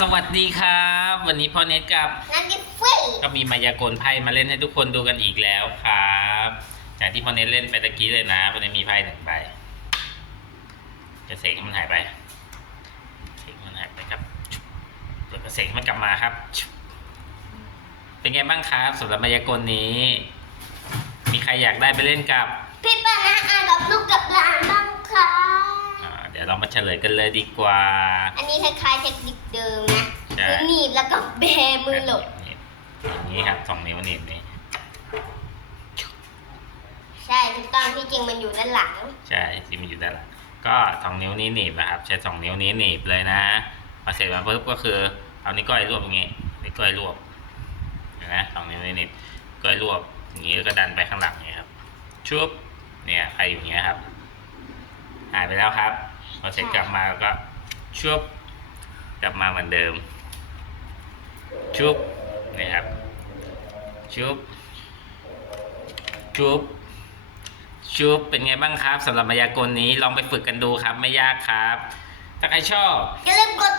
สวัสดีครับ วันนี้พ่อเน็ตกับนั่นดิฟรี่ก็มีมายากลไพ่มาเล่นให้ทุกคนดูกันอีกแล้วครับ จากที่พ่อเน็ตเล่นไปตะกี้เลยนะพ่อเน็ตมีไพ่หนึ่งใบจะเสกให้มันหายไปเสกให้มันหายไปครับเดี๋ยวก็เสกให้มันกลับมาครับ เป็นไงบ้างครับสำหรับมายากลนี้ มีใครอยากได้ไปเล่นกับพี่ปานะอ่านกับลูกกับหลานบ้างค่ะอ่า เดี๋ยวเรามาเฉลยกันเลยดีกว่า อันนี้คล้ายๆเทคนิคเดิมนะใช่ คือหนีบแล้วก็เบมือหลดนี่อย่างนี้ครับสองนิ้วหนีบนี่ใช่ถูกต้องที่จริงมันอยู่ด้านหลัง ใช่ที่มันอยู่ด้านหลังก็สองนิ้วนี้หนีบนะครับ ใช้สองนิ้วนี้หนีบเลยนะพอเสร็จมาปุ๊บก็คือ เอานิ้วก้อยรวบอย่างงี้นิ้วก้อยรวบเห็นไหมสองนิ้วนี้หนีบก้อยรวบอย่างงี้แล้วก็ดันไปข้างหลังเนี่ยครับชุบเนี่ยใครอยู่อย่างเงี้ยครับหายไปแล้วครับ พอเสร็จกลับมาก็ชุบกลับมาเหมือนเดิม ชุบนี่ครับ ชุบ ชุบ ชุบ เป็นไงบ้างครับสำหรับมายากลนี้ลองไปฝึกกันดูครับ ไม่ยากครับ ถ้าใครชอบอย่าลืมกด